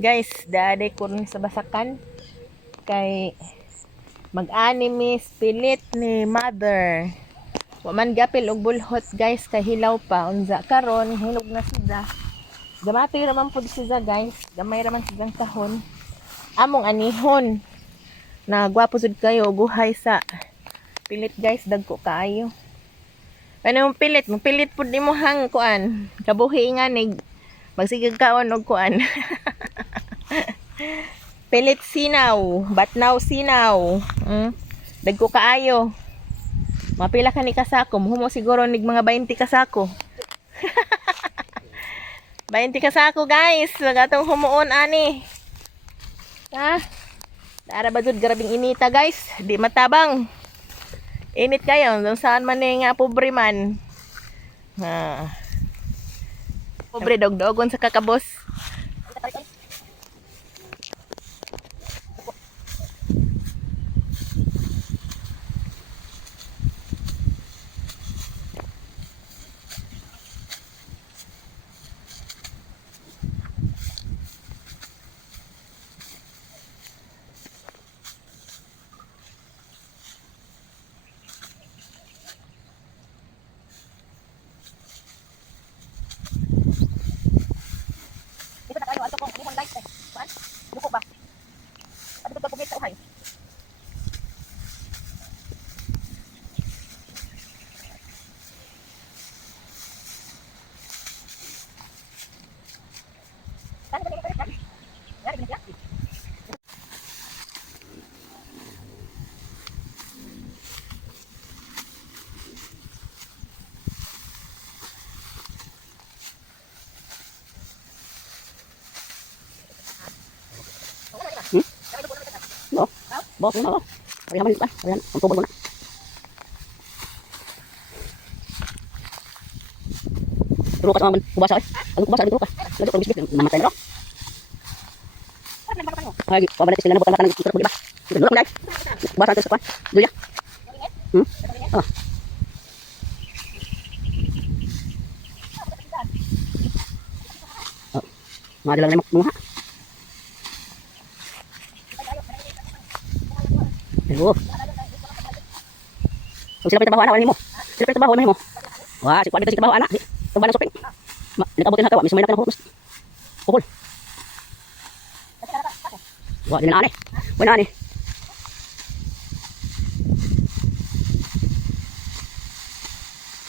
Guys, daaday ko rin sa basakan kay mag-anime spilit ni mother. Wa man gapil og bulhot guys kay hilaw pa unsa karon hinog na sida. Gamatoy raman pud sida guys, gamay raman sigang kahon. Among anihon na gwapo jud kayo guhay sa pilit guys, dagko kaayo. Ano mong pilit pud nimo hang kuan. Kabuhi nga nig magsigig kaon og kuan. Pilit sinaw, batnaw sinaw. Dagko kaayo. Mapila ka ni kasako, humo siguro nig mga 20 kasako. 20 kasako guys, lagatong humuon ani. Ha? Dara ba jud grabing inita guys, di matabang. Init kayo, saan man nga pobre man. Ha. Pobre dog-dogon sa kakabos. Bawa puno bawa. Ayan naman ito. Ayan, ang tubol mo na. Turo ka sa mga kubasa eh. Ang kubasa, turo ka. Lagi ko bisbit, mamatay na ro. Ay, pabalik sila na bukan mata ng turo ko, di ba? Turo ko dai. Kubasa ang turo ko. Duya. Oh. Oh. Madala na mo ha. Oh. Kung sila pa trabaho anak, wala mo. Sila pa trabaho mo. Wah, si kuan dito si trabaho anak. Tumba na shopping. Nakabutin hatawa, mismo na kanang hukos. Pukul. Wah, di na ani. Wala ani.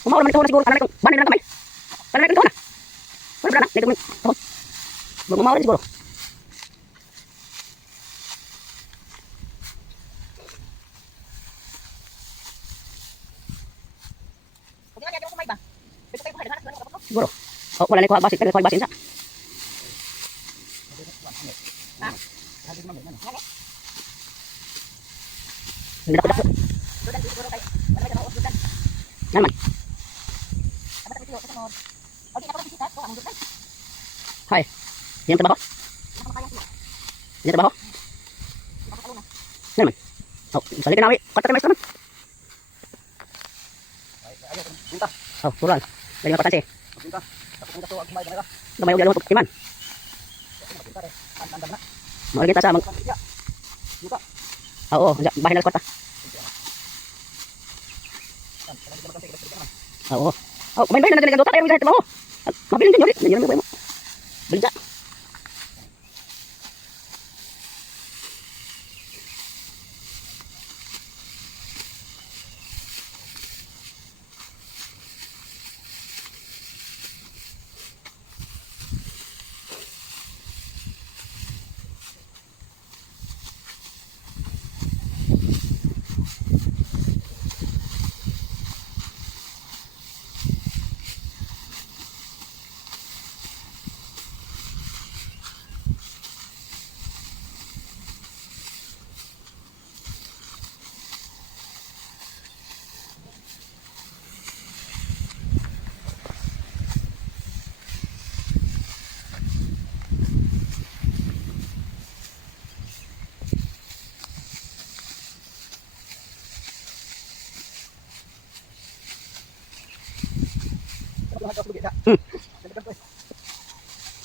Kumaw naman ito na siguro kana itong banin lang kamay. Kana ito na. Wala na, nito mo. Kumaw rin siguro. Siguro. Oh, wala na ko basin, ko basin sa. Ha? Hindi dapat. Naman. Hai. Yan trabaho? Yan trabaho? Naman. Oh, sali ka nawi. Kata ka naman. Oh, turan. Lagi nga patansi. Gamay og dalawang pagkiman. Mao kita sa mag. Oo, bahin na kwarta. Oo. Oh, main na nagdala tayo sa trabaho. Mabilin din yun. Yan mo. Bilda.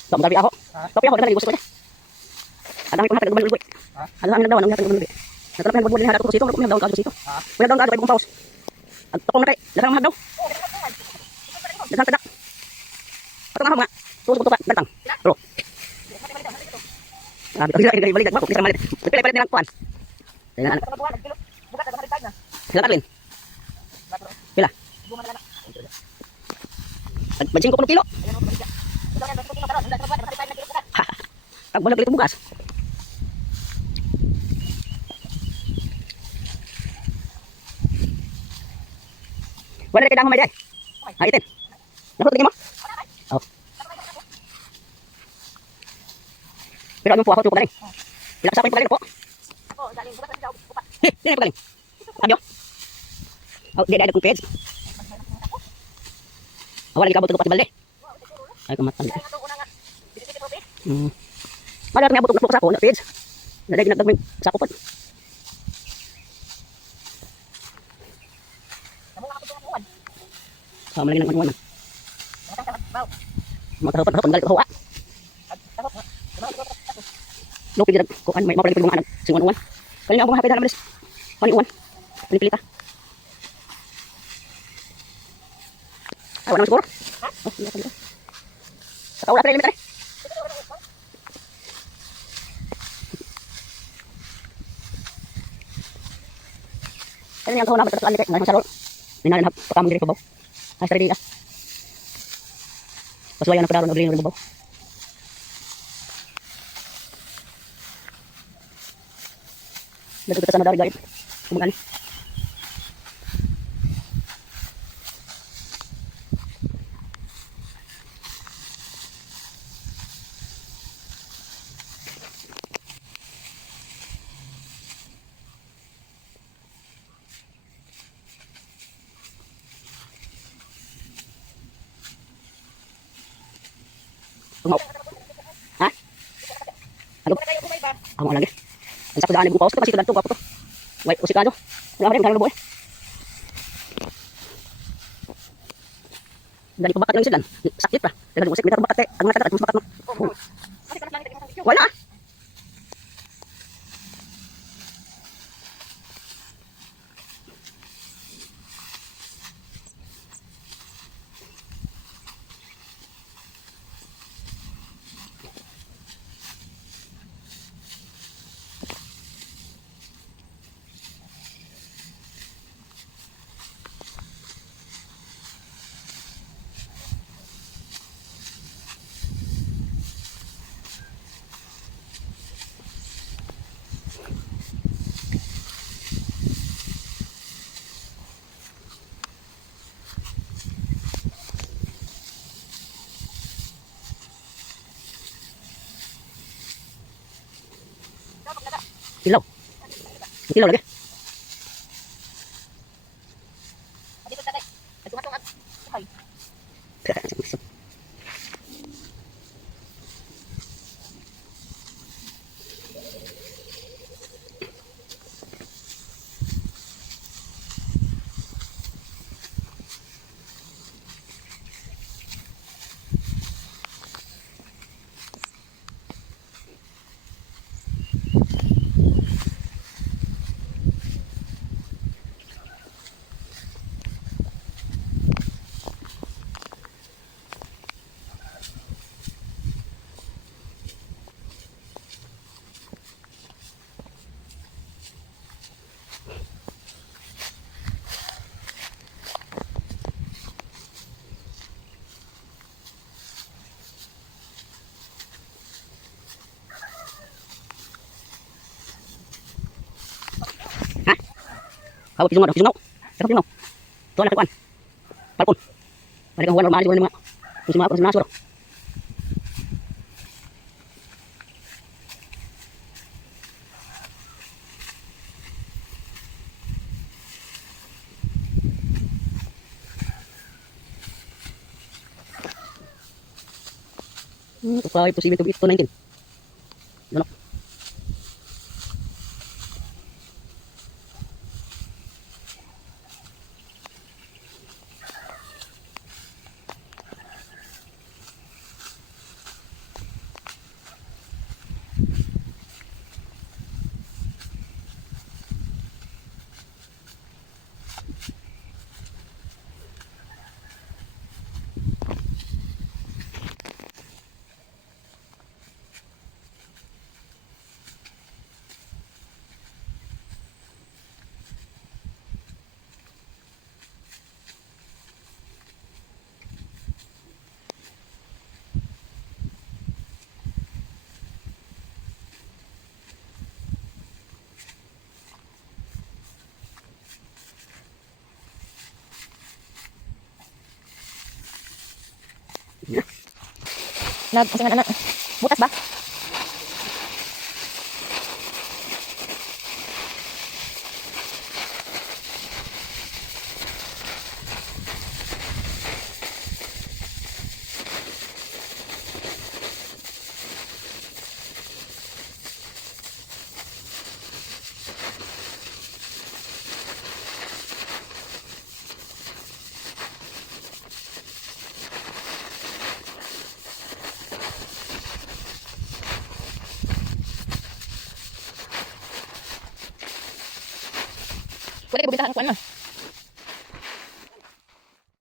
Tak, bentar ako. Tapi ako, dapat gusto ko. Ada kami kumahat ng buwan. Ada kami nagdawan ng buwan ng buwan. Natapos ng buwan ng sito, kami nagdawan ka sito. Kaya daw kay paus. At tokong na kay, dagang mahadaw. Dagang kadak. Patong nga. Tutok tutok bantang. Bro. Bisa balik ba? Bisa malit. Pili-pili nilang kuan. Dengan anak. Sila Carlin. Pila. Mancing ko 10 kilo. Kag balag dito bugas. Wala kay dang may day. Ay itin. Nakot lagi mo? Oh. Pero ano po ako tuko galing. Pila sa ko galing po. Ako galing bugas sa upat. Dili pa galing. Abyo. Oh, di ada kong page. Awal lagi kabot ko pati balde. Ay kumatan. Malat nga butok sa ko na page. Naday ginagdag sa ko pod. Malagi nang manuan. Magkahapon galit ko ha. Lupi gid ko an may mapalagi pud mga anak sing uwan. Kali nga mo hapit na malis. Pani uwan. Pilipilita. Ah, wala siguro. Ha? Oh, hindi pa. Sa wala pa limit. Kaya nga ko na matatlan kay nang sarol. Minalan hap pakamong diri ko ba. Ay sa dia. Pasuwayan na padaron og ring babaw. Dito kita sama dari gaib. Kumagan. Tumaw. Ha? Ano? Amo lagi. Ang sakto daan ni bukaw, kasi kadto ko. Wait, usikado. Wala rin kanang buhay. Dali pa bakat lang sidan. Sakit pa. Dagan usik meter bakat ang mata at bakat mo. Wala. Kilaw. Kilaw lagi. Hawak pisong pisong. Cakap pisong. Tuan nak kuan. Palpon. Balik ang huwan normal siguro mga. Kung si mga kung si nasuro. Upay posible to be 219. Dono. Nag butas ba? Pwede ko bitahan ko ano.